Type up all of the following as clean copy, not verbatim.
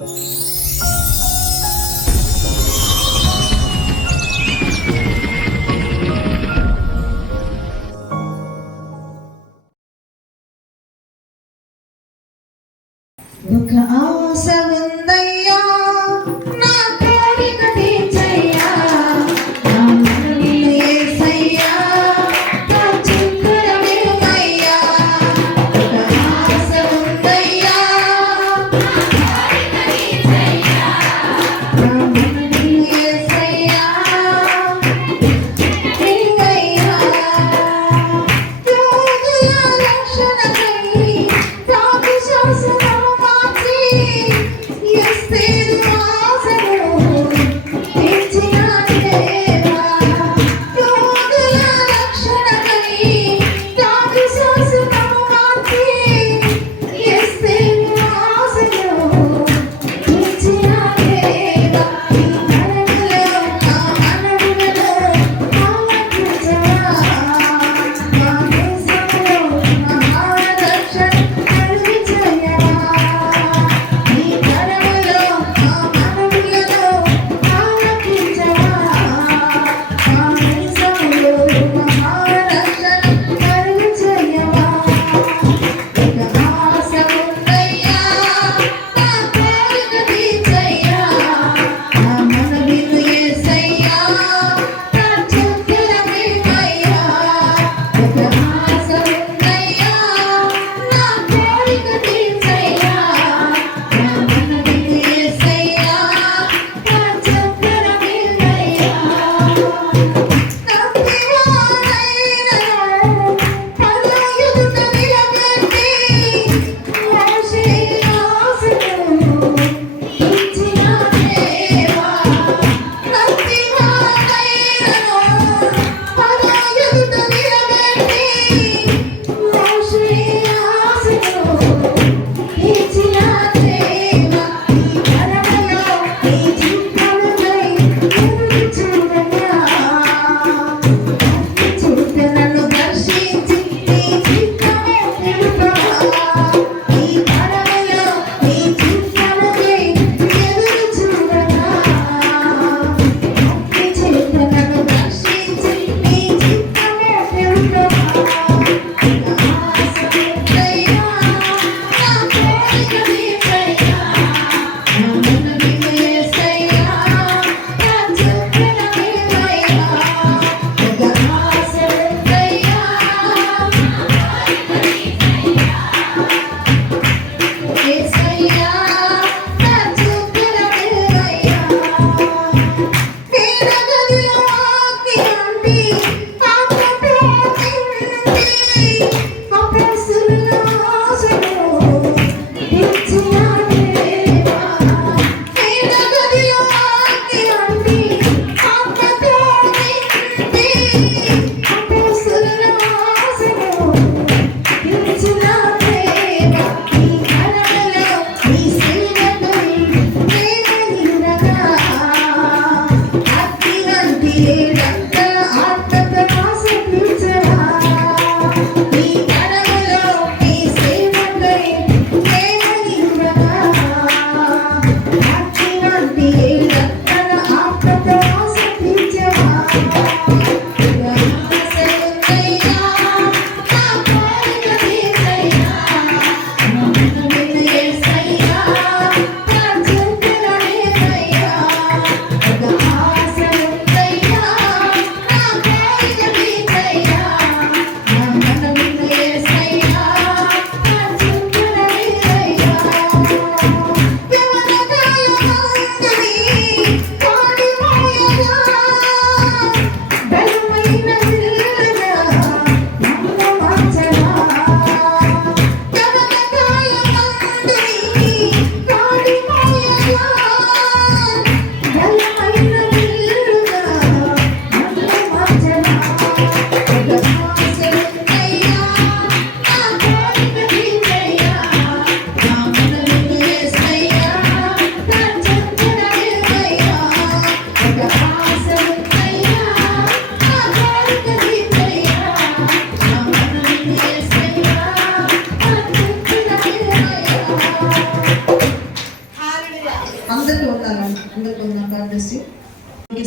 ఒక ఆశ ఉందయ్యా నా కోరిక తీర్చయ్యా నా మనవి యేసయ్యా నా చుక్కరమేమయ్యా ఒక ఆశ ఉందయ్యా నా కోరిక తీర్చయ్యా నా మనవి యేసయ్యా యేసయ్యా యోగుల రక్షణకై తాకు శాసన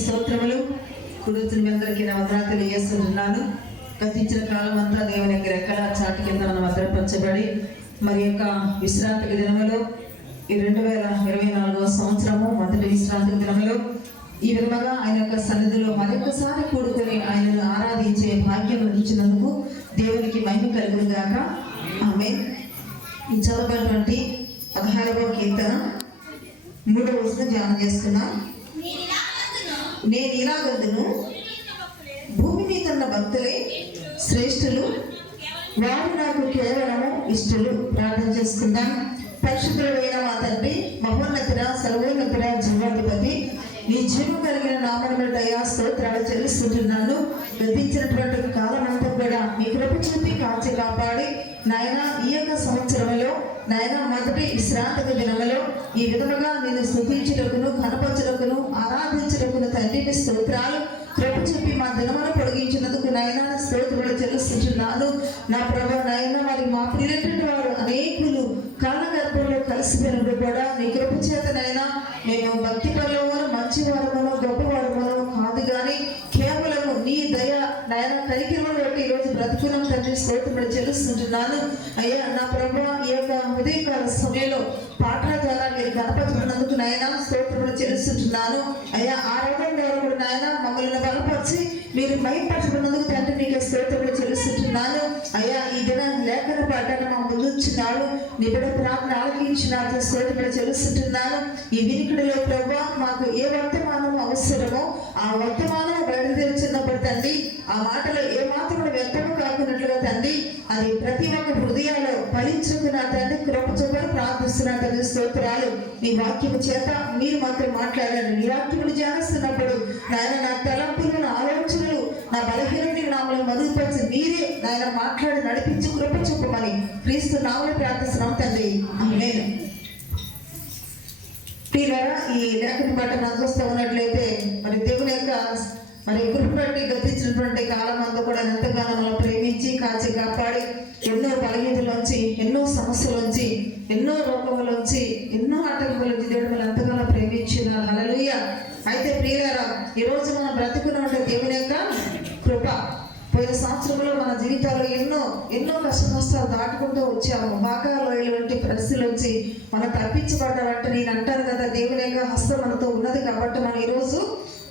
స్తోత్రములు. కుదుర్చుని మీ అందరికీ నా వందనాలు తెలియజేస్తున్నాను. గతించిన కాలం అంతా దేవుని యొక్క రెక్కల చాటి కింద మనం భద్రపరచబడి మరి యొక్క విశ్రాంతి దినములో ఈ 2024 సంవత్సరము మొదటి విశ్రాంతి దినములో ఈ విధంగా ఆయన యొక్క సన్నిధిలో మరొకసారి కూడుకొని ఆయనను ఆరాధించే భాగ్యం ఇచ్చినందుకు దేవునికి మహిమ కలుగును గాక. ఆమేన్. ఈ చదవబడినటువంటి 16వ కీర్తన 3వ వచనం ధ్యానం చేస్తున్నాం. నేను ఇలాగందును, భూమి మీద ఉన్న భక్తులే శ్రేష్ఠులు, వారు నాకు కేవలము ఇష్టలు. ప్రార్థన చేసుకుందాం. పరిశుద్ధుడైన మా తండ్రి, మహోన్నతుడ, సర్వోన్నతుడ, జీవాధిపతి, నీ జీవం కలిగిన నామమున దయా స్తోత్రాలు చెల్లిస్తుంటున్నాను. గతించినటువంటి కాలం అంతా కూడా మీ కృప చూపి కాచి కాపాడి నాయన ఈ యొక్క సంవత్సరంలో నాయన మొదటి విశ్రాంతి దినములో ఈ విధముగా నేను స్తుతించుటకును, కనపరచుటకును, ఆరాధించుటకును తండ్రిని స్తోత్రాలు. కృప చూపి మా దినమును పొడిగించినందుకు నాయన స్తోత్రాలు చెల్లిస్తుంటున్నాను. నా ప్రభు నాయన మరి మా ప్రియులైనటువంటి వారు అనేకులు కాలగర్భంలో కలిసిపోయినప్పుడు కూడా నీ కృప చేత నాయన మేము భక్తి పరులము, మంచి వారమును, గొప్ప వారమును కాదు కానీ కేవలము నీ దయ నాయన కరికిరమును బట్టి ఈరోజు బ్రతుకున్నాం తండ్రి. స్తోత్రములు చెల్లిస్తుంటున్నాను. అయ్యా నా ప్రభు ఈ యొక్క ఉదయకాల సమయంలో పాటల ద్వారా మీరు గణపతున్నందుకు నాయన స్తోత్రములు చెల్లిస్తుంటున్నాను. అయ్యా ఆరాధన ద్వారా కూడా నాయన మమ్మల్ని బలపరిచి మీరు మహిమపరచుకున్నందుకు తండ్రి నీకు స్తోత్రములు చెల్లిస్తుంటున్నాను. అయ్యా ఈ దిన లేఖన పాఠాన్ని మా ముందు వచ్చినాడు, నీ బిడ్డ ప్రార్థన ఆలకించినాడు, స్తోత్రములు చెల్లిస్తుంటున్నాను. ఈ వినికిడిలో ప్రభు మాకు ఏ వర్తమానం అవసరమో ఆ వర్తమానం బయలుదేరుచున్నప్పుడు తండ్రి ఆ మాటలో ఏ మాత్రం వ్యర్థము కాకున్నట్లుగా తండ్రి అది ప్రతి ఒక్క హృదయాల్లో ఫలించుకున్న తండ్రి కృప చూపని ప్రార్థిస్తున్నా తండ్రి. స్తోత్రాలు. నీ వాక్యము చేత మీరు మాత్రం మాట్లాడండి. నీ వాక్యములు ధ్యానిస్తున్నప్పుడు నాయన నా తలంపులు, నా ఆలోచనలు, నా బలహీనని నామలు మరుగుపరిచి మీరే నాయన మాట్లాడి నడిపించి కృప చూపమని క్రీస్తు నామములో ప్రార్థిస్తున్నాం తండ్రి. ఆమేన్. ప్రియులారా, ఈ లేఖన పాట మనం చూస్తూ ఉన్నట్లయితే మరి దేవుని యొక్క మరి కృపటి గతించినటువంటి కాలం అంతా కూడా ఎంతగానో మనం ప్రేమించి కాచి కాపాడి ఎన్నో బలహీనలోంచి, ఎన్నో సమస్యలోంచి, ఎన్నో రోగములోంచి, ఎన్నో ఆటంకాలోంచి దేవుడు మనం ఎంతగానో ప్రేమించున్నారు. హల్లెలూయా. అయితే ప్రియులారా, ఈ రోజు మనం బ్రతుకున్నటువంటి దేవుని యొక్క కృప. పోయిన సంవత్సరంలో మన జీవితాల్లో ఎన్నో కష్ట నష్టాలు దాటుకుంటూ వచ్చాము. బాగా లోయటువంటి పరిస్థితుల నుంచి మనం తప్పించబడ్డామంటే నేను అంటాను కదా, దేవుని యొక్క హస్తం మనతో ఉన్నది కాబట్టి మనం ఈరోజు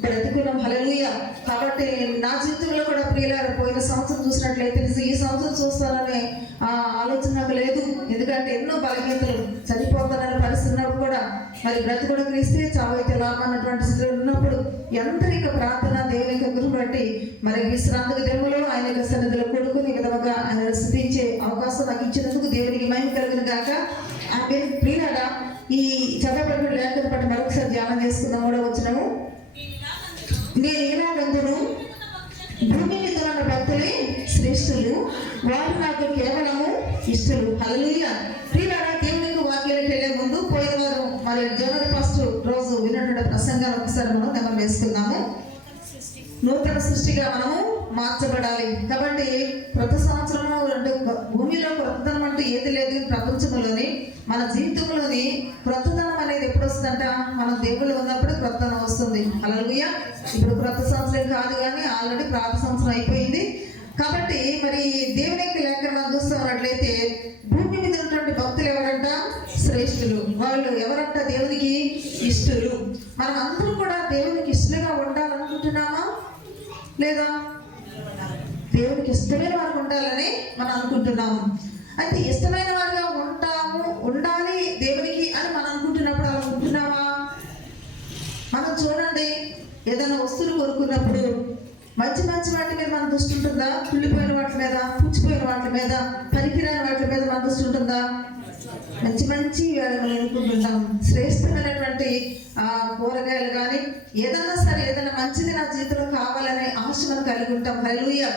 బ్రతుకున్నాం. హల్లెలూయా. కాబట్టి నా జీవితంలో కూడా ప్రియులారా, పోయిన సంవత్సరం చూసినట్లయితే ఈ సంవత్సరం చూస్తాననే ఆలోచన నాకు లేదు. ఎందుకంటే ఎన్నో బలహీనతలు, చనిపోతాననే పరిస్థితి ఉన్నప్పుడు కూడా మరి బ్రతుకుడు క్రీస్తే చావైతే లాభం అన్నటువంటి స్థితిలో ఉన్నప్పుడు యంత్రిక ప్రార్థన దేవుని యొక్క గురు బట్టి మరి విశ్రాంతి దినములో ఆయన యొక్క సన్నిధిలో కొడుకుని విధముగా ఆయన స్థుతించే అవకాశం నాకు ఇచ్చినందుకు దేవునికి మహిమ కలుగును గాక. ఆమె ప్రియులారా, ఈ చదవబడిన లేఖను బట్టి మరొకసారి ధ్యానం చేసుకుందాం. 3వ వచనము. నేను ఇలాగందును, భూమి మీద ఉన్న భక్తులే శ్రేష్ఠులు, వారు నాకు కేవలము ఇష్టలు. హల్లెలూయా. ప్రియులారా, దేవునికి వాక్యాలకు వెళ్ళే ముందు పోయిన వారం మరి జనవరి 1 రోజు విన్నటువంటి ప్రసంగాన్ని ఒకసారి మనం గమనం వేసుకుందాము. నూతన సృష్టిగా మనము మార్చబడాలి. కాబట్టి ప్రతి సంవత్సరము అంటే భూమిలో క్రొత్తదనం అంటూ ఏది లేదు. ప్రపంచంలోని మన జీవితంలోని క్రొత్తదనం అనేది ఎప్పుడు వస్తుందంట? మనం దేవుళ్ళు ఉన్నప్పుడు క్రొత్తదనం వస్తుంది. హల్లెలూయా. ఇప్పుడు క్రొత్త సంవత్సరం కాదు కానీ ఆల్రెడీ ప్రాత సంవత్సరం అయిపోయింది. కాబట్టి మరి దేవుని యొక్క లేఖను మనం చూస్తూ ఉన్నట్లయితే భూమి మీద ఉన్నటువంటి భక్తులు ఎవరంట? శ్రేష్ఠులు. వాళ్ళు ఎవరంట? దేవునికి ఇష్టలు. మనం అందరం కూడా దేవునికి ఇష్టలుగా ఉండాలనుకుంటున్నామా లేదా? దేవునికి ఇష్టమైన వారికి ఉండాలని మనం అనుకుంటున్నాము. అయితే ఇష్టమైన వారిగా ఉండాలి దేవునికి అని మనం అనుకుంటున్నప్పుడు అలా ఉంటున్నామా? మనం చూడండి, ఏదైనా వస్తువులు కొనుక్కున్నప్పుడు మంచి వాటి మీద మన దృష్టి ఉంటుందా? కుళ్ళిపోయిన వాటి మీద, పుచ్చిపోయిన వాటి మీద, పనికిరాని వాటి మీద మన దృష్టి ఉంటుందా? మంచి అనుకుంటుంటాం. శ్రేష్టమైనటువంటి కూరగాయలు కానీ ఏదైనా సరే, ఏదైనా మంచిది నా జీవితంలో కావాలనే ఆశ మనం కలిగి ఉంటాం. హల్లెలూయా.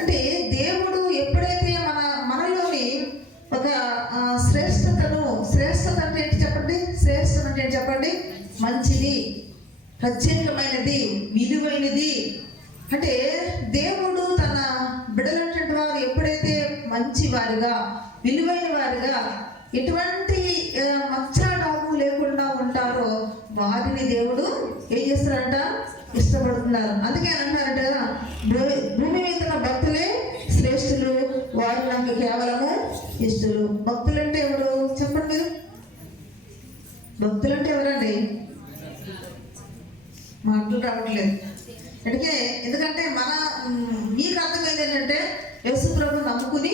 అంటే దేవుడు ఎప్పుడైతే మనలోని ఒక శ్రేష్టత అంటే ఏంటి చెప్పండి? శ్రేష్టత అంటే ఏంటి చెప్పండి? మంచిది, ప్రత్యేకమైనది, విలువైనది. అంటే దేవుడు తన బిడ్డలైనటువంటి వారు ఎప్పుడైతే మంచి వారిగా, విలువైన వారిగా, ఎటువంటి మచ్చడాము లేకుండా ఉంటారో వారిని దేవుడు ఏం చేస్తారంట, ఇష్టపడుతున్నారు. అందుకే ఆయన అంటున్నారంట కదా, భూమి మీద ఉన్న భక్తులే శ్రేష్ఠులు, వారు నాకు కేవలము ఇష్టలు. భక్తులు అంటే ఎవరు చెప్పండి మీరు? భక్తులు అంటే ఎవరండి? మాటలు రావట్లేదు. ఎందుకంటే మీకు అర్థమైంది ఏంటంటే, యేసు ప్రభువుని నమ్ముకుని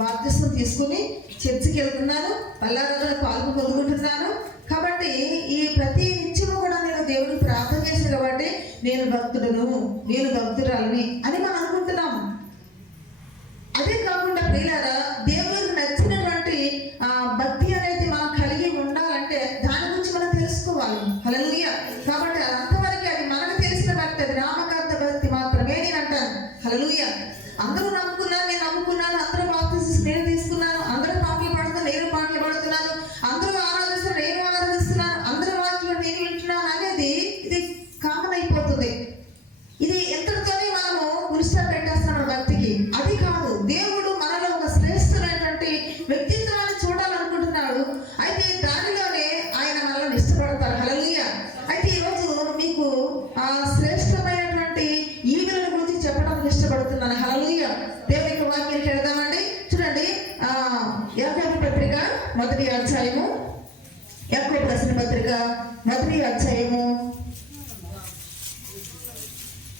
బాప్తిస్మం తీసుకుని చర్చికి వెళ్తున్నాను, పల్లారాధన పాల్గొని పొందుకుంటున్నాను కాబట్టి ఈ ప్రతి నిత్యము కూడా నేను దేవుడిని ప్రార్థన చేశాను కాబట్టి నేను భక్తుడను, నేను భక్తురాలని అని మనం అనుకుంటున్నాము. అదే కాకుండా ప్రియులారా, దేవుడికి నచ్చినటువంటి భక్తి అనేది మనం కలిగి ఉండాలంటే దాని గురించి మనం తెలుసుకోవాలి. హల్లెలూయా. కాబట్టి అంతవరకు అది మనకు తెలిసిన భక్తి, అది నామకార్థ భక్తి మాత్రమే నేను అంటాను. హల్లెలూయా. అందరూ నమ్ముకున్నారు, నేను నమ్ముకున్నాను, అందరూ బాప్తిస్మం నేను తీసుకున్నాను, అందరూ పాటలు పాడుతున్నారు, నేను పాటలు పాడుతున్నాను, అందరూ ఆరాధిస్తున్నారు, నేను ఆరాధిస్తున్నాను, అందరూ వాక్యం నేను వింటున్నాను అనేది ఇది కామన్ అయిపోతుంది. ఇది ఎంతటితోనే మనము పురుషా పెట్టేస్తున్నాం భక్తికి. అది కాదు, దేవుడు మనలో ఒక శ్రేష్టమైనటువంటి వ్యక్తిత్వాన్ని చూడాలనుకుంటున్నాడు. అయితే దానిలోనే ఆయన మనల్ని ఇష్టపడతారు. హల్లెలూయా. అయితే ఈరోజు మీకు శ్రేష్టమైనటువంటి ఈవుల గురించి చెప్పడానికి ఇష్టపడుతున్నాను. హల్లెలూయా. దేవుని యొక్క వాక్యానికి వెళ్దామండి. చూడండి, యాకోబు పత్రిక 1వ అధ్యాయము, యాకోబు రాసిన పత్రిక 1వ అధ్యాయము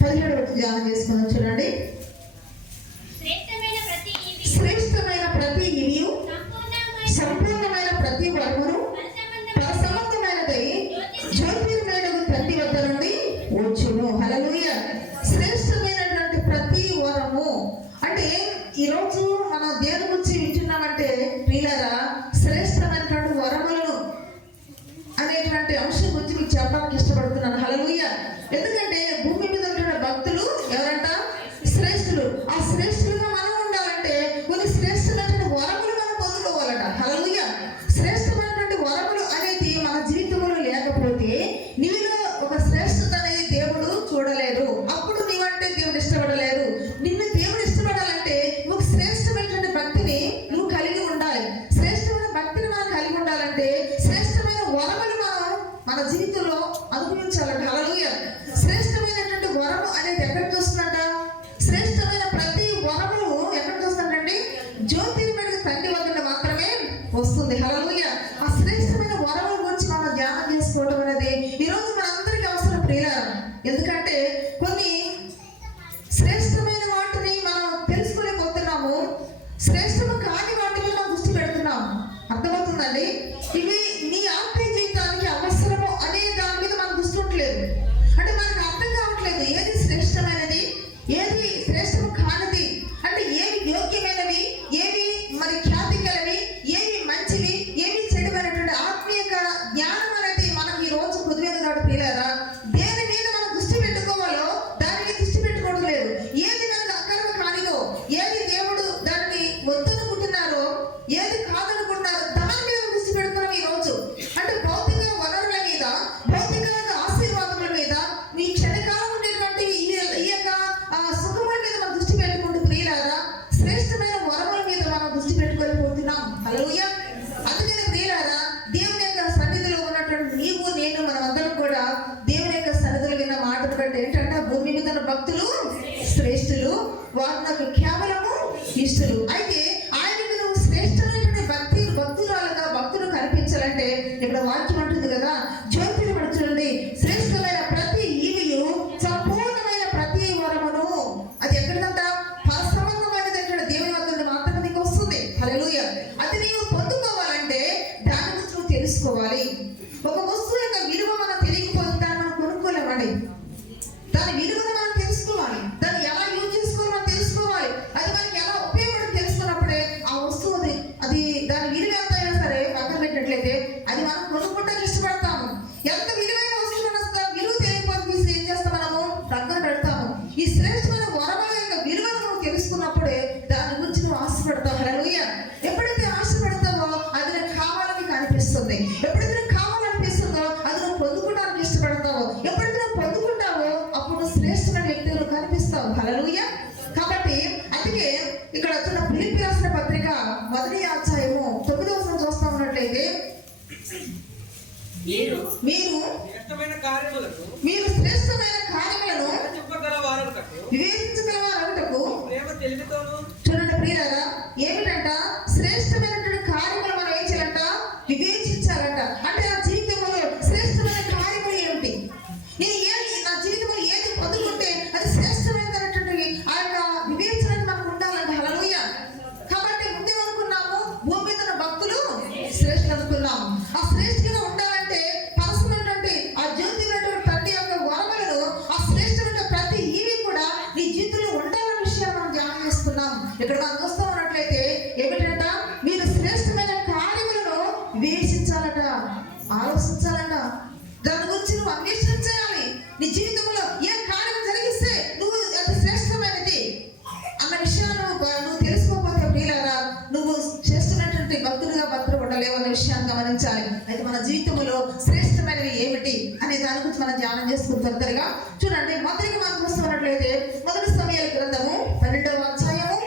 17వ ధ్యానం చేసుకున్నాం. చూడండి, శ్రేష్టమైన ప్రతి ఈవియు సంపూర్ణమైన ప్రతి వరమును పరసంబంధమైనదై జ్యోతిర్మయుడగు తండ్రి వద్ద నుండి వచ్చును. హల్లెలూయా. శ్రేష్టమైనటువంటి ప్రతి వరము అంటే ఈరోజు మనం దేని గురించి వింటున్నామంటే ప్రియులారా, శ్రేష్టమైనటువంటి వరములను అనేటువంటి అంశం గురించి మీకు చెప్పడానికి ఇష్టపడుతున్నాను. హల్లెలూయా. ఎందుకంటే భూమి మీద ఉన్న భక్తులు ఎవరంట? శ్రేష్ఠులు. ఆ శ్రేష్ఠులుగా మనం ఉండాలంటే కొన్ని శ్రేష్టమైనటువంటి వరములు మనం పొందుకోవాలట. హల్లెలూయా. శ్రేష్టమైనటువంటి వరములు అనేది మన జీవితంలో లేకపోతే నీలో ఒక శ్రేష్టత అనేది దేవుడు చూడలేరు. అప్పుడు నీవంటే దేవుడు ఇష్టపడలేరు. నిన్ను దేవుడు ఇష్టపడాలంటే ఒక శ్రేష్టమైనటువంటి భక్తిని నువ్వు కలిగి ఉండాలి. శ్రేష్టమైన భక్తిని మనం కలిగి ఉండాలంటే శ్రేష్టమైన వరములు మనం మన జీవితంలో అనుభవించాలంట. హల్లెలూయా. శ్రేష్టమైనటువంటి వరము అనేది ఎక్కడికి వస్తుందంట? శ్రేష్టమైన ప్రతి వరము ఎక్కడికి వస్తుందండి? జ్యోతిర్మయుడు తండ్రి వద్ద మాత్రమే వస్తుంది. హల్లెలూయా. ఆ శ్రేష్టమైన వరముల గురించి మనం ధ్యానం చేసుకోవడం అనేది ఈరోజు మనందరికీ అవసరం ప్రియులారా. ఎందుకంటే కొన్ని శ్రేష్టమైన వాటిని మనం తెలుసుకోలేకపోతున్నాము, శ్రేష్టము కాని వాటి మీద మనం దృష్టి పెడుతున్నాము. అర్థమవుతుందండి? ఇవి నీ ఆత్మీయ జీవితానికి అవసరము అనే దాని మీద మనం దృష్టి ఉండలేదు. అంటే మనకు అర్థం కావట్లేదు ఏది శ్రేష్టమైనది, ఏది శ్రేష్టము కానిది, అంటే ఏవి యోగ్యమైనవి, ఏవి మరి ఖ్యాతి గలవి, ఏవి మంచివి, ఏవి చెడుమైనటువంటి ఆత్మీయ జ్ఞానం అనేది మనకి ఈ రోజు కుదిరేది కాదు ప్రియులారా. దేని మీద మనం దృష్టి పెట్టుకోవాలో దాని మీద దృష్టి పెట్టుకోవడం లేదు. ఏది మనకు అక్కర్మ కానిదో, ఏది దేవుడు దాన్ని వద్దనుకుంటున్నారో, ఏది కాదనుకుంటున్నారో దాని మీద దృష్టి పెడుతున్నాం ఈ రోజు. అంటే భౌతిక వనరుల మీద, భౌతిక ఆశీర్వాదముల మీద, ఈ క్షణకాలం ఉండేటువంటి ఈ యొక్క సుఖముల మీద మనం దృష్టి పెట్టుకుంటూ ప్రియులారా శ్రేష్టమైన వరముల మీద మనం దృష్టి పెట్టుకోలేకపోతున్నాం. హల్లెలూయా. అందుకని ప్రియులారా, దేవుని యొక్క సన్నిధిలో ఉన్నటువంటి నీవు నేను మనమందరం కూడా దేవుని యొక్క సన్నిధిలో విన్న మాటను బట్టి ఏంటంటే భూమి మీద ఉన్న భక్తులు శ్రేష్ఠులు, వారు నాకు కేవలము ఇష్టలు. అయితే ఆయనకు నువ్వు శ్రేష్టమైనటువంటి భక్తురాలుగా భక్తులు కనిపించాలంటే ఇక్కడ వాక్యం అంటుంది కదా, జ్యోతిని పడుతుంది శ్రేష్టమైన ప్రతి ఈవియు సంపూర్ణమైన ప్రతి వరమును. అది ఎక్కడంట? పరసంబంధమైనటువంటి దేవుని వద్ద మాత్రమే నీకు వస్తుంది. హల్లెలూయా. అది నీవు పొందుకోవాలంటే దాని గురించి నువ్వు తెలుసుకోవాలి. ఒక వస్తువు యొక్క విలువ మనం తెలియకపోతే దాన్ని మనం కొనుక్కోలేమండి. దాని విలువను మనం తెలుసుకోవాలి, దాన్ని ఎలా యూజ్ చేసుకోవాలో మనం తెలుసుకోవాలి, అది మనకి ఎలా ఉపయోగపడుతుంది తెలుసుకున్నప్పుడే ఆ వస్తువు అది దాని విలువ ఎంత అయినా సరే పక్కన పెట్టినట్లయితే అది మనం కొనుక్కుంటానికి ఇష్టపడతాము. ఎంత విలువైన వస్తువు విలువ తెలియకపోతే ఏం చేస్తాం? మనము పక్కన పెడతాము. ఈ శ్రేష్టమైన వరముల యొక్క విలువను నువ్వు తెలుసుకున్నప్పుడే దాని గురించి నువ్వు ఆశపడతావు. హల్లెలూయా. ఎప్పుడైతే ఆశపడతావో అది నాకు కావాలని కనిపిస్తుంది. ఎప్పుడైతే నాకు కావాలనిపిస్తుందో అది నువ్వు పొందుకోవడానికి ఇష్టపడతావు. ఎప్పుడైతే నువ్వు పొందుకుంటావో అప్పుడు శ్రేష్టమైన వ్యక్తులు కనిపిస్తావు. హల్లెలూయా. కాబట్టి అందుకే ఇక్కడ వచ్చిన ఫిలిప్పీ రాసిన పత్రిక 1వ అధ్యాయము 9వ వచనం చూస్తా ఉన్నట్లయితే మీరు కార్యములను మీరు శ్రేష్టమైన కార్యములను చెప్పగలవారనుటకు వివేచించగలవారనుటకు ప్రేమ తెలివితోను చూడండి ప్రియులారా, ఏమిటంట శ్రేష్టమైనటువంటి కార్యములు మనం ఏం చేయాలంట, వివేచించాలంట. అంటే నా జీవితంలో శ్రేష్టమైన కార్యములు ఏమిటి, నేను నా జీవితంలో ఏది పొందుకుంటే అది శ్రేష్టమైనటువంటి ఆ యొక్క వివేచన మనకు ఉండాలంట. హల్లెలూయా. కాబట్టి ముందే అనుకున్నాము భూమి మీద ఉన్న భక్తులు శ్రేష్ఠ అనుకున్నాము. ఆ శ్రేష్ఠగా ఉండాలంటే పరసమైనటువంటి ఆ జ్యోతిమైనటువంటి ప్రతి యొక్క వరములను, ఆ శ్రేష్టమైన ప్రతి ఈవి కూడా నీ జీవితంలో ఉండాలన్న విషయాన్ని మనం ధ్యానం చేసుకున్నాం. ఇక్కడ మనం చూస్తూ ఉన్నట్లయితే ఏమిటంట, మీరు శ్రేష్టమైన కార్యములను వివేచించాలట, ఆలోచించాలట. దాని గురించి నువ్వు అన్వేషణ చేయాలి. నీ జీవితంలో ఏ కార్యం జరిగిస్తే నువ్వు అది శ్రేష్టమైనది అన్న విషయాన్ని నువ్వు తెలుసుకోకపోతే ప్రియులారా, నువ్వు శ్రేష్టమైనటువంటి భక్తులుగా ఉండలేవు అన్న విషయాన్ని గమనించాలి. అయితే మన జీవితంలో శ్రేష్టమైనవి ఏమిటి అనే దాని గురించి మనం ధ్యానం చేసుకుంటాం. త్వరగా చూడండి, మొదటిగా మనం చూస్తున్నట్లయితే మొదటి సమయాల గ్రంథము 12వ అధ్యాయము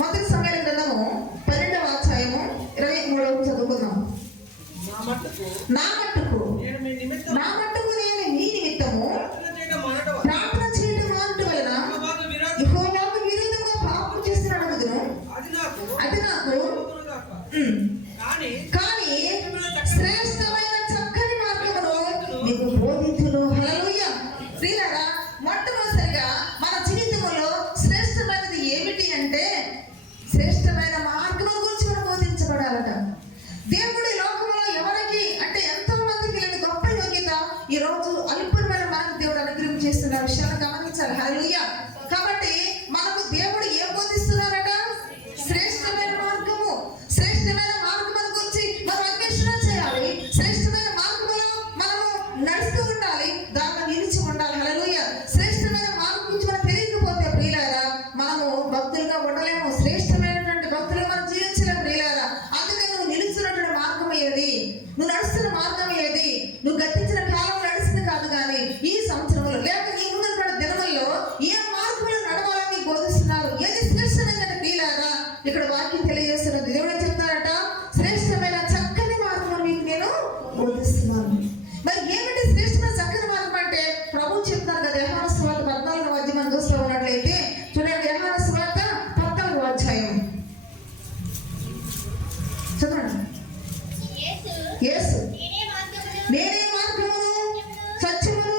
మొదటి సమయాల గ్రంథము 12వ అధ్యాయము 23వ చదువుకుందాం. నా మట్టుకు నేను మీ నిమిత్తము ప్రార్థన చేయడం మానటం వలన యెహోవాకు విరోధంగా పాపం చేసిన అడుగుదును, అది నాకు కానీ శ్రేష్టమైన చక్కని మార్గమును నీకు బోధించును. హల్లెలూయా. ప్రియులారా, మొట్టమొదటిగా మన జీవితంలో శ్రేష్టమైనది ఏమిటి అంటే శ్రేష్టమైన మార్గం గురించి మనం బోధించబడాలట. దేవుడి లోకంలో ఎవరికి అంటే ఎంతో మందికి లేని గొప్ప యోగ్యత ఈ రోజు అల్పమైన మనకు దేవుడు అనుగ్రహం చేస్తున్న విషయాన్ని గమనించాలి. హల్లెలూయా. కాబట్టి మనకు దేవుడు ఏం బోధిస్తున్నారట, శ్రేష్టమైన మార్గము. శ్రేష్టమైన మార్గం గురించి మనం అన్వేషణ చేయాలి. శ్రేష్టమైన మార్గంలో మనము నడుస్తూ ఉండాలి, దాంట్లో నిలిచి ఉండాలి. హల్లెలూయా. శ్రేష్టమైన మార్గం గురించి మనం తెలియకపోతే ప్రియులారా, మనము భక్తులుగా ఉండలేము, శ్రేష్టమైనటువంటి భక్తులుగా మనం జీవించలేము ప్రియులారా. అందుకని నువ్వు నిలుస్తున్నటువంటి మార్గం ఏది, నువ్వు నడుస్తున్న మార్గం ఏది, నువ్వు గతించిన కాలం నడిచింది కాదు, కానీ ఈ సంవత్సరంలో లేక నీ ముందున్న దినముల్లో ఏ మార్గంలో నడవాలని బోధిస్తున్నారు, ఏది శ్రేష్టమైనది ప్రియులారా. ఇక్కడ వాక్యం తెలియజేస్తున్నది. దేవుడు చెప్తారట, శ్రేష్టమైన చక్కని మార్గం మీకు నేను బోధిస్తున్నాను. మరి ఏమిటి శ్రేష్టమైన చక్కని మార్గం అంటే ప్రభు చెప్తారు కదా. యోహాను సువార్త 14వ అధ్యాయం మనం చూస్తూ ఉన్నట్లయితే చూడండి, యోహాను సువార్త 14వ అధ్యాయం చదవండి. యేసు నేనే మార్గమును సత్యమును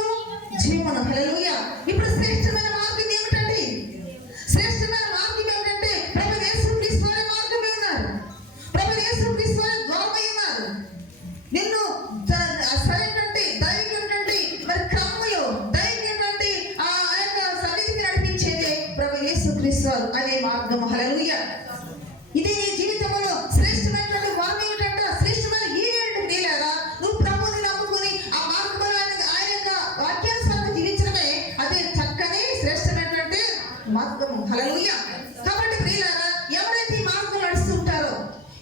జీవమును. హల్లెలూయా. ఇప్పుడు శ్రేష్టమైన మార్గం ఏమిటండి? శ్రేష్టమైన మార్గం ఏమిటంటే ప్రభు యేసుక్రీస్తు వారి మార్గమే ఉన్నారు. ప్రభు యేసుక్రీస్తు వారి ద్వారమై ఉన్నారు. నిన్ను సరైనటువంటి దైవికమైనటువంటి మరి క్రమములో దైవికమైనటువంటి ఆ యొక్క సన్నిధికి నడిపించేదే ప్రభు యేసుక్రీస్తు వారు అనే మార్గము. హల్లెలూయా. ఇది నీ జీవితంలో శ్రేష్టమైనటువంటి మార్గం ఏమిటంట, శ్రేష్టమైన ఈవేంటి ప్రియులారా, నువ్వు ప్రభువుని నమ్ముకుని ఆ మార్గంలో ఆయన యొక్క వాక్యానుసారంగా జీవించడమే అదే చక్కని శ్రేష్టమైనటువంటి మార్గము. హల్లెలూయా. కాబట్టి ప్రియులారా, ఎవరైతే ఈ మార్గం నడుస్తుంటారో,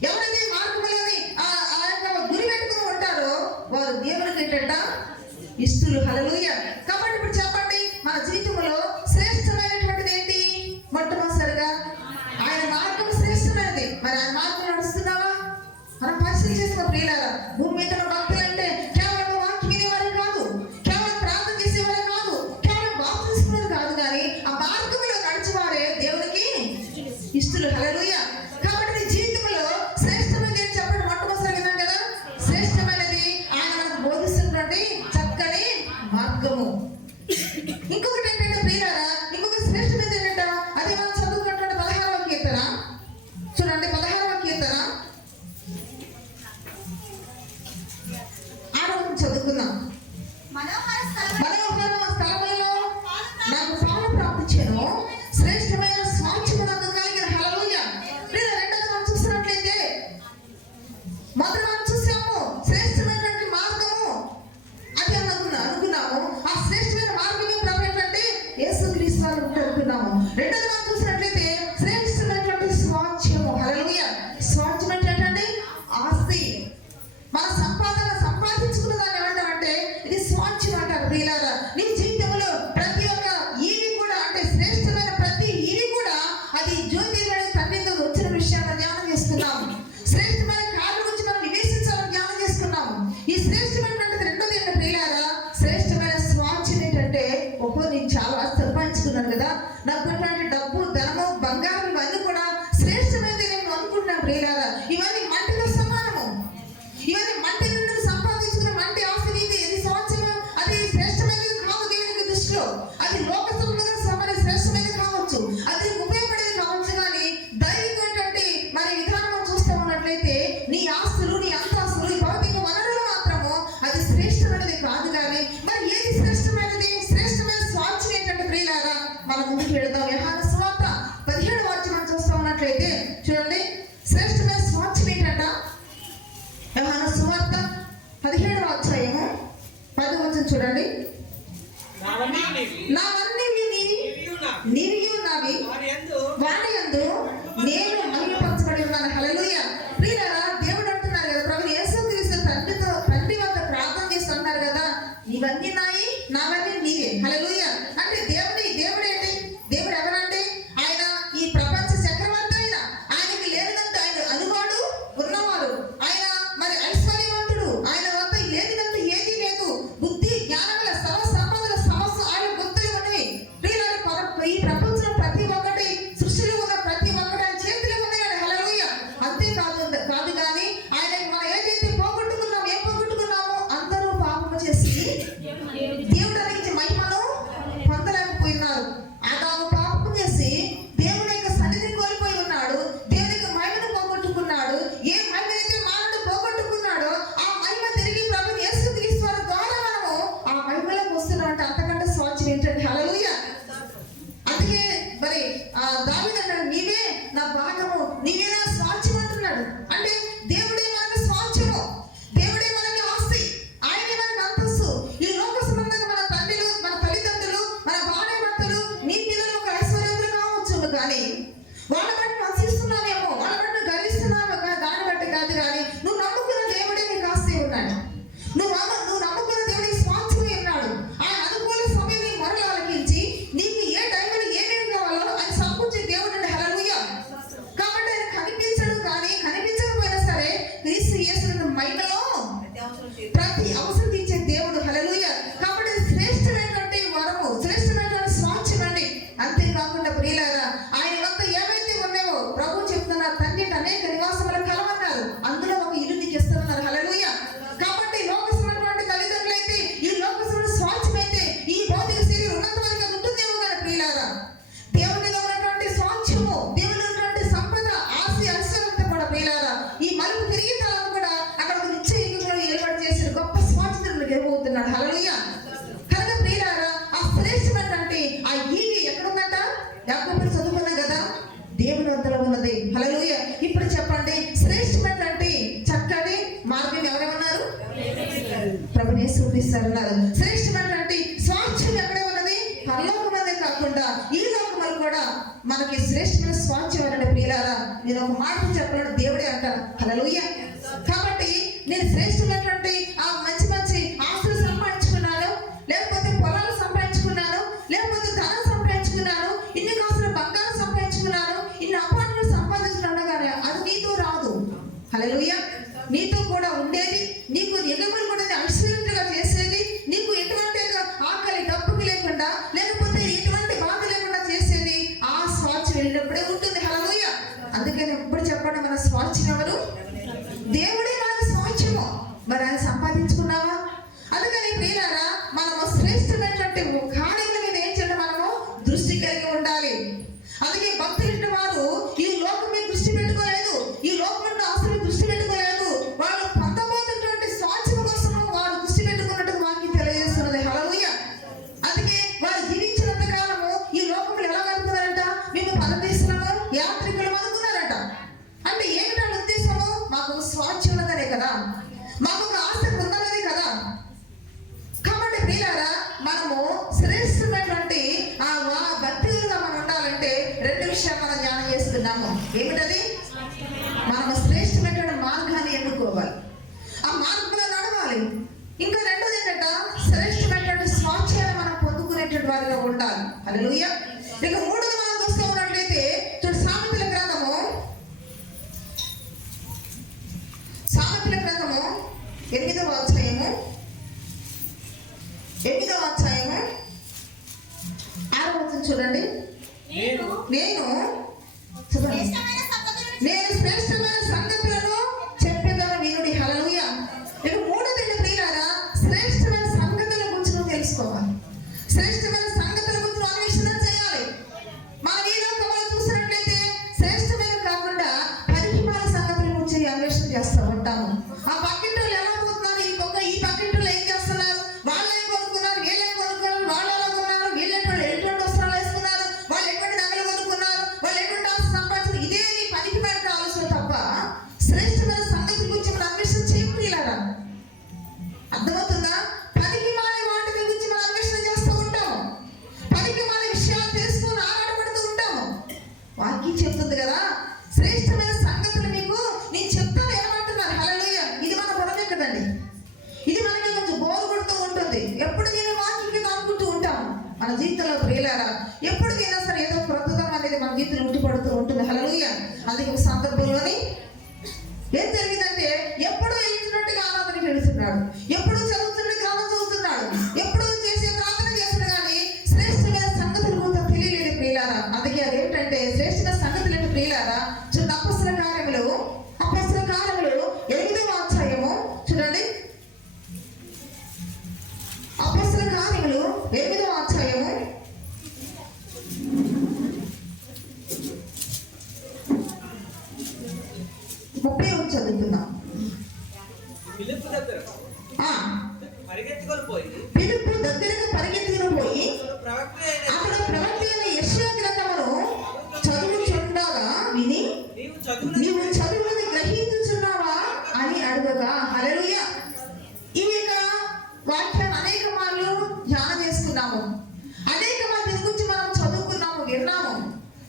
ఎవరైతే ఈ మార్గంలోని ఆ యొక్క గురి పెట్టుకుని ఉంటారో వారు దేవునికి ఏంటంట ఇష్టలు. హల్లెలూయా. కాబట్టి ఇప్పుడు చెప్పండి, మన జీవితంలో శ్రేష్టమైనటువంటిది ఏంటి? మొట్టమొదటిసారిగా ఆయన మార్గం శ్రేష్టమైనది. మరి ఆయన మార్గం నడుస్తున్నావా? మనం పరిశీలన చేసుకో ప్రియులారా. భూమి మీద భక్తులు అంటే కేవలం వాక్యం వినేవారే కాదు, కేవలం ప్రార్థన చేసేవారే కాదు, కేవలం బాగు తీసుకునేది కాదు, కానీ ఆ మార్గంలో నడిచేవారే దేవునికి ఇష్టలు. హల్లెలూయా. కాబట్టి నీ జీవితంలో శ్రేష్టమైనది ఏం చెప్పండి? మొట్టమొదటిసారి విన్నాం కదా, శ్రేష్టమైనది ఆయన మనకు బోధిస్తున్నటువంటి చక్కని మార్గము. ఇంకొకటి ఏంటంటే ప్రియులారా, ఇంకొక శ్రేష్టమైనది ఏంటంటే అది మనం చదువుకున్నటువంటి 16వ కీర్తన చూడండి. 16వ కీర్తన అది లోక సంబంధమైన శ్రేష్టమైనది కావచ్చు, అది ఉపయోగపడేది కావచ్చు, కానీ దైవికమైనటువంటి మరి విధానం చూస్తూ ఉన్నట్లయితే నీ ఆస్తులు, నీ అంతస్తులు, ఈ భౌతిక వనరులు మాత్రము అది శ్రేష్టమైనది కాదు. కానీ మరి ఏది శ్రేష్టమైనది? శ్రేష్టమైన స్వాచ్యం ఏంటంటే ప్రియులారా, మనం ముందుకు వెళదాం. యోహాను సువార్త 17వ అధ్యాయం చూస్తూ ఉన్నట్లయితే చూడండి, శ్రేష్టమైన స్వాచ్యం ఏంటంట? యోహాను సువార్త 17వ అధ్యాయము 10వ వచనం చూడండి. నావన్నీ నీవియు నావి, వాని యందు నేను మహిమపరచబడి ఉన్నాను. హల్లెలూయా. ప్రియులారా, దేవుడు అంటున్నారు కదా, ప్రభు యేసుక్రీస్తు తండ్రి వద్ద ప్రార్థన చేస్తున్నారు కదా, ఇవన్నీ నాయి, నావన్నీ నీవే. హల్లెలూయా. అంటే దేవుడు ఏంటి? దేవుడు ఎవరంటే ఆయన ఈ ప్రపంచ చక్రవర్తి. ఆయనకి లేనిదంతా ఆయన అనువాడు, ఉన్నవాడు. ఆయన మరి ఐశ్వర్యవంతుడు. ఆయన వద్ద లేనిదంతా ఏదీ లేదు. బుద్ధి జ్ఞానముల సర్వ సంపదల సమస్య ఆయన గుర్తులు ఉన్నవి. ఈ ప్రపంచంలో ప్రతి ఒక్కటి, సృష్టిలో ఉన్న ప్రతి ఒక్కటి ఆయన చేతిలో ఉన్నాయి. హల్లెలూయా. అంతేకాదు కానీ ఆయన మనం ఏదైతే పోగొట్టుకున్నామో, ఏం పోగొట్టుకున్నామో, అందరూ పాపము చేసి దేవుడు అనేది మహిమను పొందలేకపోయినారు. ఆదాము పాపం చేసి దేవుని యొక్క సన్నిధిని కోల్పోయి ఉన్నాడు. దేవుని యొక్క మహిమను పోగొట్టుకున్నాడు. ఏ మహిమనైతే మానవుడు పోగొట్టుకున్నాడో ఆ మహిమ తిరిగి ప్రభు యేసుక్రీస్తు వారి ద్వారా మనము ఆ మహిమలోకి వస్తున్నాం. అంటే అంతకంటే స్వాచ్యం ఏంటంటే హల్లెలూయా. అందుకే మరి దావీదు అన్నాడు, నీవే నా భాగము, నీవే నా స్వాచ్యం అంటున్నాడు. అంటే దేవుడే మనకి స్వాచ్యము, దేవుడే మనకి ఆస్తి, ఆయనే మనకి అంతస్తు. ఈ లోక సంబంధంగా మన తండ్రులు, మన తల్లిదండ్రులు, మన భార్య భర్తలు, నీ పిల్లలు ఒక ఐశ్వర్యవంతులు కావచ్చు, కానీ వాళ్ళ బట్టి వసిస్తున్నావేమో, వాళ్ళ బట్టి గర్విస్తున్నావు, దాన్ని బట్టి కాదు. కానీ నువ్వు నమ్ముకున్న దేవుడే నీకు ఆస్తి ఉన్నాడు. నువ్వు నమ్ముకున్న దేవుడికి స్వాచ్యమే ఉన్నాడు. ఆయన అనుకూల సమయం మరలు ఆలకించి నీకు ఏ టైంలో ఏమేమి కావాలో ఆయన సమకూర్చే దేవుడు అండి. హల్లెలూయా. కాబట్టి ఆయన కనిపించడు, కానీ కనిపించకపోయినా సరే క్రీస్తు యేసు మహిమలో ప్రతి అవసరం తీర్చే దేవుడు. హల్లెలూయా. కాబట్టి శ్రేష్టమైనటువంటి వరము, శ్రేష్టమైనటువంటి స్వాచ్యం అండి. అంతేకాకుండా ప్రియులారా, ఆయన వద్ద ఏవైతే ఉన్నాయో ప్రభు చెప్తున్నారు, తండ్రి అనేక నివాసముల కలవన్నారు, అందులో ఒక ఇల్లు నీకు ఇస్తున్నారు. హల్లెలూయా. కాబట్టి లోకసమైనటువంటి తల్లిదండ్రులు అయితే, ఈ లోకసమైన స్వాచ్యం అయితే ఈ భౌతిక శరీరం ఉన్నంత వరకు అది ఉంటుందేమో. కానీ ప్రియులారా, దేవునిలో ఉన్నటువంటి స్వాచ్యము, దేవునిలో ఉన్నటువంటి సంపద, ఐశ్వర్యంతో కూడా ప్రియులారా, ఈ మలుపు తిరిగిన తర్వాత కూడా అక్కడ ఒక నిత్య యుగంలో ఏర్పాటు చేసిన గొప్ప స్వాచ్యతను గెలవబోతున్నాడు. హల్లెలూయా. కనుక ప్రియులారా, ఆ శ్రేష్టమైనటువంటి ఆ ఈవి ఎక్కడుందట? యాకోబులో చదువుకున్నాం కదా, దేవుని వద్దలో ఉన్నది. హల్లెలూయా. ఇప్పుడు చెప్పండి, శ్రేష్టమైనటువంటి చక్కటి మార్గం ఎవరేమన్నారు? ప్రభు యేసుక్రీస్తు అన్నారు. శ్రేష్టమైనటువంటి స్వాచ్యం ఎక్కడే ఉన్నది? పరలోకమందే కాకుండా ఈ లోకములు కూడా మనకి శ్రేష్టమైన స్వాచ్యం అనే ప్రియులారా, నేను ఒక మాట చెప్పాను, దేవుడే అంటాను. హల్లెలూయా. కాబట్టి నేను శ్రేష్టమైనటువంటి ఆ మంచి మంచి ఆస్తులు సంపాదించుకున్నాను, లేకపోతే పొలాలు సంపాదించుకున్నాను, లేకపోతే ధనం సంపాదించుకున్నాను, ఇన్ని కాసుల బంగారం సంపాదించుకున్నాను, ఇన్ని అపార్ట్మెంట్లు సంపాదించుకున్నాను, కానీ అది నీతో రాదు. హల్లెలూయా. నీతో కూడా ఉండేది, నీకు ఎగమలు కూడా ఐశ్వర్యంగా చేసేది, నీకు ఎటువంటి ఆకలి డబ్బుకి లేకుండా, లేకపోతే ఎటువంటి బాధ లేకుండా చేసేది ఆ స్వాచ్యం వెళ్ళినప్పుడే ఉంటుంది. హల్లెలూయా. అందుకని ఎప్పుడు చెప్పండి, మన స్వాచ్యం ఎవరు? దేవుడే మనకి స్వాచ్యము. మరి ఆయన సంపాదించుకున్నావా? అందుకని ప్రియులారా, మనము శ్రేష్టమైనటువంటి కార్యముల మీద ఏం చేయాలి? మనము దృష్టి కలిగి ఉండాలి. అందుకే భక్తులు వారు ఈ లోకం మీద దృష్టి పెట్టుకోలేదు, ఈ లోకంలో ఆస్తులు దృష్టి పెట్టుకోలేదు, వాళ్ళు పొందబోతున్నటువంటి స్వాచ్యం కోసం వారు దృష్టి పెట్టుకున్నట్టు వాక్యం తెలియజేస్తున్నది. హల్లెలూయా. అందుకే వారు జీవించినంత కాలము ఈ లోకంలో ఎలా అనుకున్నారంట? మేము పరదేశంలో యాత్రికులు అనుకున్నారట. అంటే ఏమిటా ఉద్దేశము? మాకు స్వాచ్యం ఉన్నదనే కదా, మాకు ఒక ఆస్తి ఉందన్నదే కదా. కాబట్టి ప్రియులారా, మనము శ్రేష్టమైనటువంటి ఆ భక్తులుగా మనం ఉండాలంటే రెండు విషయాలు మనం ధ్యానం చేస్తున్నాము. ఏమిటది? మనము శ్రేష్టమైనటువంటి మార్గాన్ని ఎన్నుకోవాలి, ఆ మార్గంలో నడవాలి. ఇంకా రెండోది ఏంటంట? శ్రేష్టమైనటువంటి స్వాచ్యాన్ని మనం పొందుకునేటువంటి వారిగా ఉండాలి. హల్లెలూయా. ఇక మూడోది మనం చూస్తూ ఉన్నట్లయితే సామెతల గ్రంథము 8వ అధ్యాయము 6వ వచనం చూడండి. నేను శ్రేష్టమైన సంగతులను చెప్పేదాన్ని వినుడి. హల్లెలూయా. ఇక మూడోది ప్రియులారా, శ్రేష్టమైన సంగతుల గురించి తెలుసుకోవాలి. శ్రేష్టమైన మన జీవితంలో ప్రియులారా ఎప్పటికైనా సరే ఏదో క్రొత్తదనం అనేది మన జీవితంలో ఉట్టిపడుతూ ఉంటుంది. హల్లెలూయా. అది ఒక సందర్భంలోని ఏం జరిగిందంటే ఎప్పుడు వెళ్తున్నట్టుగా ఆరాధనకి వెళుతున్నాడు, ఎప్పుడు చదువుతున్నట్టుగా ఆరాధన చదువుతున్నాడు, ఎప్పుడు చేసే ప్రార్థన చేస్తున్నాడు, కానీ శ్రేష్టమైన సంగతులు కొంత తెలియలేదు ప్రియులారా. అందుకే అదేంటంటే శ్రేష్టమైన సంగతులు ఏంటి ప్రియులారా? చూడండి అపొస్తలుల కార్యములు 8వ అధ్యాయము చూడండి. అపొస్తలుల కార్యములు 8వ అధ్యాయము 30 చదువుతున్నాం. ఫిలిప్పు దగ్గర పరిగెత్తుకొని పోయి ఫిలిప్పు దగ్గరకు పరిగెత్తుకుని పోయి అతడు ప్రవక్త అయిన యెషయా గ్రంథమును చదువుచుండగా విని నీవు చదువుని గ్రహించుచున్నావా అని అడుగగా. హల్లెలూయా. ఈ యొక్క వాక్యాన్ని అనేక మార్లు ధ్యానం చేసుకున్నాము, అనేక మార్లు దీని గురించి మనం చదువుకున్నాము, విన్నాము.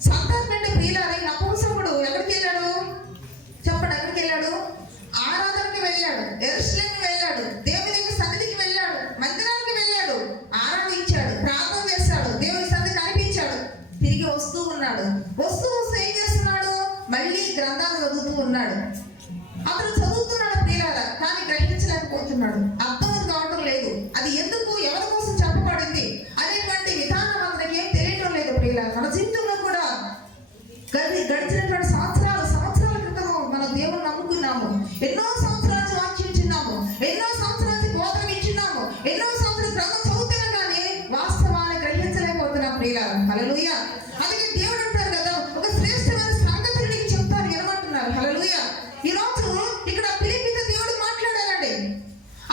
సందర్భంటే ప్రియులారా నపుంసకుడు ఎక్కడికి వెళ్ళాడు చెప్పండి? ఎక్కడికి వెళ్ళాడు? ఆరాధనకి వెళ్ళాడు, యెరూషలేముకి వెళ్ళాడు, దేవుని యొక్క సన్నిధికి వెళ్ళాడు, మందిరానికి వెళ్ళాడు, ఆరాధించాడు, ప్రార్థన చేశాడు, దేవుని సన్నిధి కనిపించాడు, తిరిగి వస్తూ ఉన్నాడు. వస్తూ ఏం చేస్తున్నాడు? మళ్ళీ గ్రంథాలు చదువుతూ ఉన్నాడు. అతను చదువుతున్నాడు ప్రియులారా, కానీ గ్రహించలేకపోతున్నాడు, అర్థం కావటం లేదు. అది ఎందుకు, ఎవరి కోసం చెప్పబడింది అనేటువంటి విధానం అతనికి ఏం తెలియటం లేదు ప్రియులారా. మన జీవితంలో కూడా గడిచినటువంటి సంవత్సరాల క్రితము మనం దేవుని నమ్ముకున్నాము, ఎన్నో సంవత్సరాల వాక్యం ఇచ్చిన్నాము, ఎన్నో సంవత్సరాల బోధన ఇచ్చిన్నాము, ఎన్నో సంవత్సరాల గ్రంథం చదువుతున్నా కానీ వాస్తవాన్ని గ్రహించలేకపోతున్నాం ప్రియులారా. హల్లెలూయా. అందుకే దేవుడు అంటారు కదా, ఒక శ్రేష్టమైన సంగతులు నీకు చెప్తాను వినమంటున్నారు. హల్లెలూయా. ఈ రోజు ఇక్కడ ఫిలిప్పీతో దేవుడు మాట్లాడాలండి.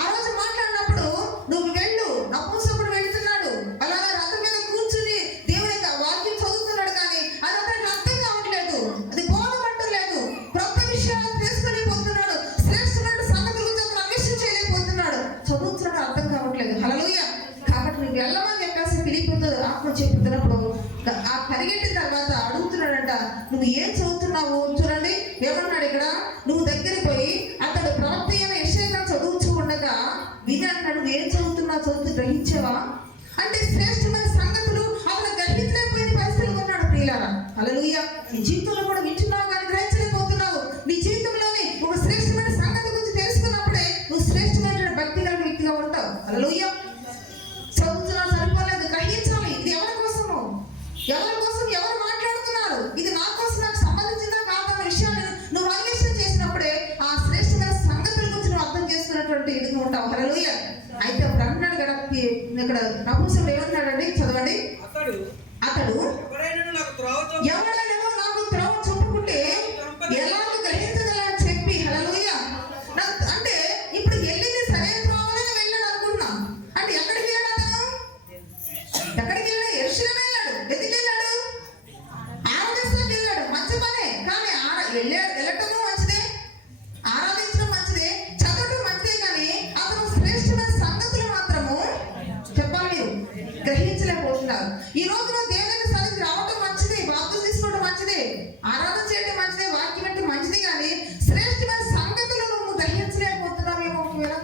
ఆ రోజు మాట్లాడినప్పుడు నువ్వు వెళ్ళు, నపుంసకుడు వెళ్తున్నాడు, అలాగే రథం మీద కూర్చుని దేవుని యొక్క వాక్యం చదువుతున్నాడు, కానీ అది అతనికి అర్థం కావట్లేదు, అది బోధపట్టలేదు, క్రొత్త విషయాలు తెలుసుకోలేకపోతున్నాడు, శ్రేష్టమైన సంగతుల గురించి అతను అన్వేషణ చేయలేకపోతున్నాడు, చదువుతున్నాడు, అర్థం కావట్లేదు. హల్లెలూయా. కాబట్టి నువ్వు వెళ్ళమని చెప్పేసి ఫిలిప్పీతో ఆత్మ చెప్తున్నప్పుడు ఆ పరిగెట్టిన తర్వాత అడుగుతున్నాడంట, నువ్వు ఏం చదువుతున్నావు? చూడండి ఏమన్నాడు ఇక్కడ, నువ్వు దగ్గరికి పోయి అతడు ప్రవక్త అయిన యెషయా చదువుతూ ఉండగా విని అంటాడు, నువ్వు ఏం చదువుతున్నావు, చదువుతూ గ్రహించావా అంటే శ్రేష్టమైన సంగతులు అతను గ్రహించలేకపోయిన పరిస్థితులు ఉన్నాడు ప్రియులారా. హల్లెలూయా. నీ జీవితంలో కూడా వింటున్నావు కానీ గ్రహించలేకపోతున్నావు. నీ జీవితంలోనే ఒక శ్రేష్టమైన సంగతి గురించి తెలుసుకున్నప్పుడే నువ్వు శ్రేష్టమైన భక్తి కలిగిన వ్యక్తిగా ఉంటావు. హల్లెలూయా. చదువుతున్నా సరిపోలేదు, గ్రహించాలి. ఇది ఎవరి కోసము, ఎవరి కోసం, ఎవరు మాట్లాడుతున్నారు, ఇది నా కోసం, నాకు సంబంధించిన కాదన్న విషయాన్ని నువ్వు అన్వేషణ చేసినప్పుడే ఆ శ్రేష్టమైన సంగతుల గురించి నువ్వు అర్థం చేసుకున్నటువంటి ఇదిగా ఉంటావు. హల్లెలూయా. అయితే అప్పుడు అన్నాడు కదా ఇక్కడ నపుంసకుడు ఏమన్నాడండి? చదవండి. అతడు ఎవడైనా నాకు త్రోవ చూపుకుంటే ఎలాగ గ్రహించగలని చెప్పి. హల్లెలూయా. అంటే ఇప్పుడు వెళ్ళింది సరైన త్రోవలోనే వెళ్ళాడు అనుకుంటున్నా. అంటే ఎక్కడికి వెళ్ళాడు అతను? ఎక్కడికి వెళ్ళాడు? యెరూషలేము వెళ్ళాడు. ఎందుకు వెళ్ళాడు? ఆరాధించడానికి వెళ్ళాడు. మంచి పనే, కానీ వెళ్ళటము మంచిదే, ఆరాధించడం మంచిదే, చదవటం మంచిదే, కానీ అతను శ్రేష్టమైన సంగతులు మాత్రము చెప్పాలి మీరు గ్రహించలేకపోతున్నారు. ఈ రోజున దేవుని సన్నిధికి రావటం మంచిదే, బాప్తిసం తీసుకోవడం మంచిదే, ఆరాధన చేయడం మంచిదే, వాక్యం అంటే మంచిది, కానీ శ్రేష్టమైన సంగతులు నువ్వు గ్రహించలేకపోతున్నావేమో ఒకవేళ.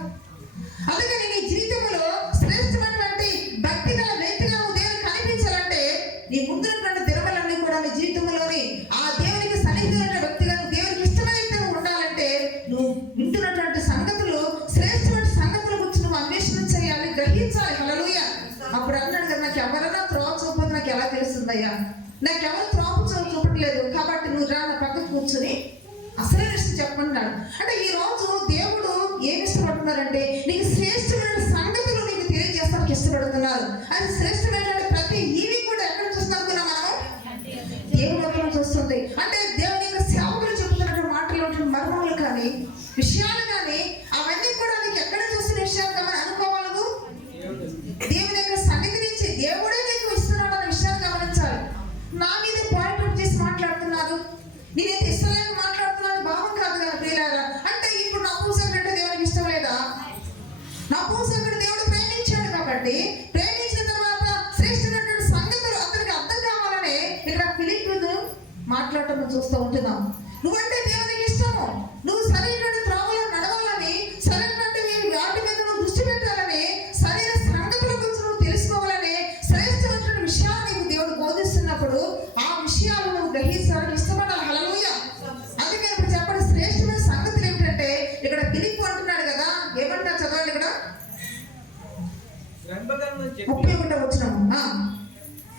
అందుకని నీ జీవితంలో శ్రేష్టమైనటువంటి భక్తి గల వ్యక్తిగా నువ్వు దేవునికి కనిపించాలంటే నీ ముందున్నటువంటి దినములన్నీ కూడా నీ జీవితంలోని ఆ దేవునికి సన్నిహితమైన వ్యక్తిగా, దేవునికి ఇష్టమైన వ్యక్తిగా ఉండాలంటే నువ్వు వింటున్నటువంటి సంగతులు శ్రేష్టమైన సంగతుల గురించి నువ్వు అన్వేషణ చేయాలి, గ్రహించాలి. హల్లెలూయా. అప్పుడు అన్నాడు కదా, నాకు ఎవరైనా త్రోవ చూపదు నాకు ఎలా తెలుస్తుందయ్యా, నాకు ఎవరు త్రోవ చూపట్లేదు, కాబట్టి నువ్వు రా నా పక్కన కూర్చుని అసలు విషయం చెప్పమన్నాడు. అంటే ఈ రోజు దేవుడు ఏమి ఇష్టపడుతున్నారంటే నీకు శ్రేష్టమైన సంగతులు నీకు తెలియజేస్తానికి ఇష్టపడుతున్నారు. అది శ్రేష్టమైన ప్రతి ఈవి కూడా ఎక్కడ చూస్తున్నాం మనం? దేవుని దగ్గర చూస్తుంది. అంటే దేవుని యొక్క సేవకులు చెబుతున్నటువంటి మాటలు, మర్మములు కానీ విషయాలు కానీ అవన్నీ కూడా నీకు ఎక్కడ చూస్తున్న విషయాలు కానీ అనుకోవాలి. దేవుని యొక్క సన్నిధి నుంచి దేవుడే నీకు ఇస్తున్నాడు అనే విషయాన్ని గమనించాలి. నా మీద పాయింట్ అవుట్ చేసి మాట్లాడుతున్నారు, నేనైతే ఇష్టం లేక మాట్లాడుతున్నాను భావం కాదు కదా ప్రియులారా. అంటే ఇప్పుడు నపుంసకుడు అంటే దేవునికి ఇష్టం లేదా? నపుంసకుడు దేవుడు ప్రేమించాడు కాబట్టి ప్రేమించిన తర్వాత శ్రేష్టమైనటువంటి సంగతులు అతనికి అర్థం కావాలని ఇక్కడ ఫిలిప్పీతో మాట్లాడటం చూస్తూ ఉంటున్నాం. నువ్వంటే దేవునికి ఇష్టము, నువ్వు సరైనటువంటి త్రోవలో నడవాలని, సరైనటువంటి వాటి మీద నువ్వు దృష్టి పెట్టాలని, సరైన సంగతుల గురించి నువ్వు తెలుసుకోవాలని, శ్రేష్టమైన చంపగలనని చెప్పి 31వ వచనము.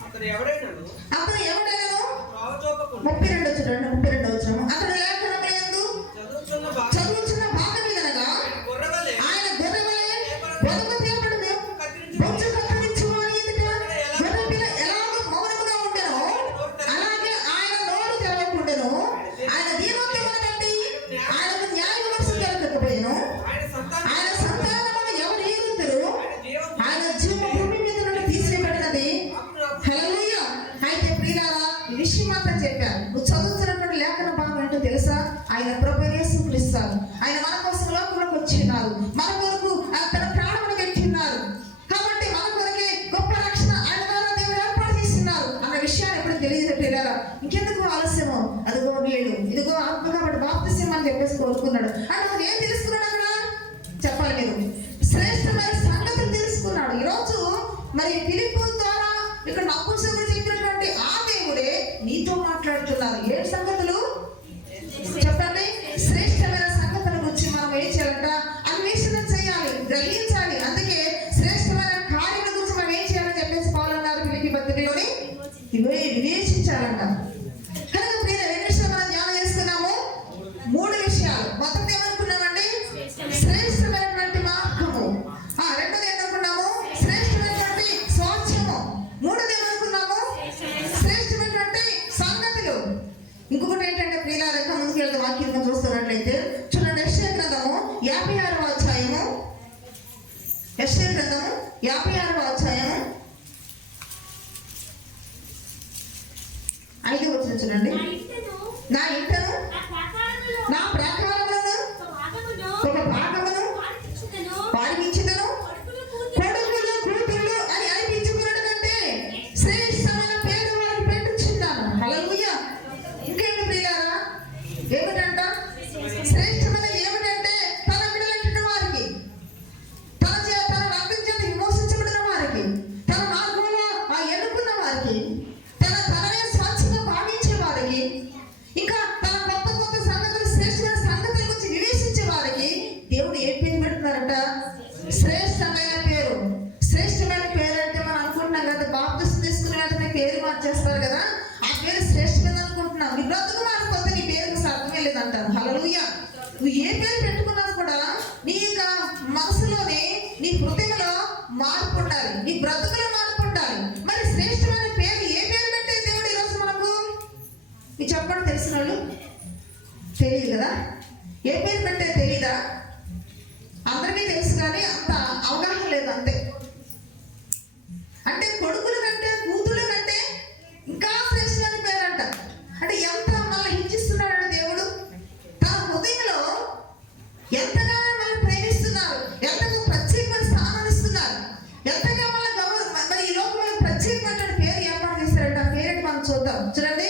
అతడు ఎవడైనాను అతను ఎవడైనను త్రోవ చూపకుండా 32వ వచనము. అతడు లేఖనములందు చదువుతున్న చదువుతున్న భాగమేదనగా గొర్రెవలే ఆయన గొర్రెవలె బొరుగు తీయబడును, బొచ్చు కత్తిరించువాని ఎదుట గొర్రెపిల్ల ఎలాగూ మౌనముగా ఉండెనో, అలాగే ఆయన నోరు తెరవకుండెను. ఆయన దీనత్వమును బట్టి ఆయనకు న్యాయ విమర్శ జరగకపోయెను. ఆయన సంతానమును ఎవరు ఏలుతురు? ఆయన జీవము భూమి మీద నుండి తీసివేయబడినది. హల్లెలూయా. అయితే ప్రియులారా, ఈ విషయం అంతా చెప్పాను. నువ్వు చదువుతున్నటువంటి లేఖన భాగం ఏంటో తెలుసా? ఆయన ప్రభువైన యేసుక్రీస్తు. ఆయన మన కోసం లోకంలోకి వచ్చిన్నారు, మన కొరకు తన ప్రాణమును పెట్టిన్నారు. కాబట్టి మన కొరకే గొప్ప రక్షణ ఆయన ద్వారా దేవుడు ఏర్పాటు చేస్తున్నారు అన్న విషయాన్ని ఎప్పుడు తెలియజేయారా? ఇంకెందుకు ఆలస్యమో? అదిగో నీళ్ళు, ఇదిగో ఆత్మ కాబట్టి బాప్తిసం అని చెప్పేసి కోరుకున్నాడు. అంటే అతను ఏం తెలుసుకున్నాడు అక్కడ? చెప్పాలి మీరు. శ్రేష్టమైన సంగతులు తెలుసుకున్నాడు. ఈరోజు మరి ఫిలిప్పు ద్వారా ఇక్కడ నపుంసకుడు చెప్పినటువంటి ఆ దేవుడే నీతో మాట్లాడుతున్నారు. ఏ సంగతులు చెప్పండి? శ్రేష్టమైన సంగతుల గురించి మనం ఏం చేయాలంట? అన్వేషణ చేయాలి, గ్రహించాలి. అందుకే శ్రేష్టమైన కార్యాల గురించి మనం ఏం చేయాలని చెప్పేసి పౌలు అన్నారు ఫిలిప్పీ పత్రికలోని, ఇవే వివేచించాలంట. కనుక ప్రియుల ఏ విషయం మనం ధ్యానం చేసుకున్నాము? 3 విషయాలు. మొదటిది ఏమనుకున్నామండి? శ్రేష్టమైనటువంటి మార్గము. రెండోది ఏమనుకున్నాము? శ్రేష్టమైనటువంటి స్వాస్థ్యము. మూడోది ఏమనుకున్నాము? శ్రేష్టమైనటువంటి సంగతులు. ఇంకొకటి ఏంటంటే ప్రియులారా, ముందుకు వెళ్తే వాక్యం చూస్తున్నట్లయితే చూడండి, యెషయా గ్రంథము 56వ అధ్యాయము. యెషయా గ్రంథము 56వ అధ్యాయము 5వ వచనం చూడండి. నా ఇంటను నా ప్రాకారములను ఒక భాగమును వారికి ఇచ్చుదను, కొడుకులు కూతుళ్ళు అని అనిపించుకున్నట్టు కంటే శ్రేష్టమైన పేరు వారికి పెట్టుచున్నాను. హల్లెలూయా. ఇంకేంటి ప్రియులారా? ఏమిటంట? శ్రేష్టమైనది ఏమిటంటే తన బిడ్డలైన వారికి, తన రక్తం చేత విమోచించబడిన వారికి, తన మార్గంలో ఎన్నుకున్న వారికి, తననే స్వచ్ఛంగా భావించే వారికి, ఇంకా తన కొత్త కొత్త సంగతులు, శ్రేష్టమైన సంగతుల గురించి వివేచించే వారికి దేవుడు ఏ పేరు పెడుతున్నారంట? శ్రేష్టమైన పేరు. శ్రేష్టమైన పేరు అంటే మనం అనుకుంటున్నాం కదా, బాప్తిసం తీసుకునే వెంటనే పేరు మార్చేస్తారు కదా, ఆ పేరు శ్రేష్టమైన అనుకుంటున్నాం. నీ బ్రతుకు మారిపోతే నీ పేరుకు అర్థమే లేదంటారు. హల్లెలూయా. నువ్వు ఏ పేరు పెట్టుకున్నా కూడా నీ యొక్క మనసులోనే, నీ హృదయంలో మార్పు ఉండాలి, నీ బ్రతుకులో మార్పు ఉండాలి. మరి శ్రేష్టమైన పేరు ఏ పేరు పెట్టే దేవుడు ఈరోజు మనకు? మీరు చెప్పండి, తెలిసిన వాళ్ళు. తెలియదు కదా? ఏ పేరు పెట్టే తెలీదా? అందరికీ తెలుసు కానీ అంత అవగాహన లేదు, అంతే. అంటే కొడుకుల కంటే కూతుళ్ళ కంటే ఇంకా శ్రేష్టమైన పేరంట. అంటే ఎంత మనల్ని హింసిస్తున్నాడు దేవుడు. తన హృదయంలో ఎంతగా మనల్ని ప్రేమిస్తున్నారు, ఎంతగా ప్రత్యేకమైన స్థానాన్ని ఇస్తున్నారు, ఎంతగా మన మరి ఈ లోకంలో ప్రత్యేకమైన పేరు ఏర్పాటు చేస్తారంట. ఆ పేరుని మనం చూద్దాం. చూడండి,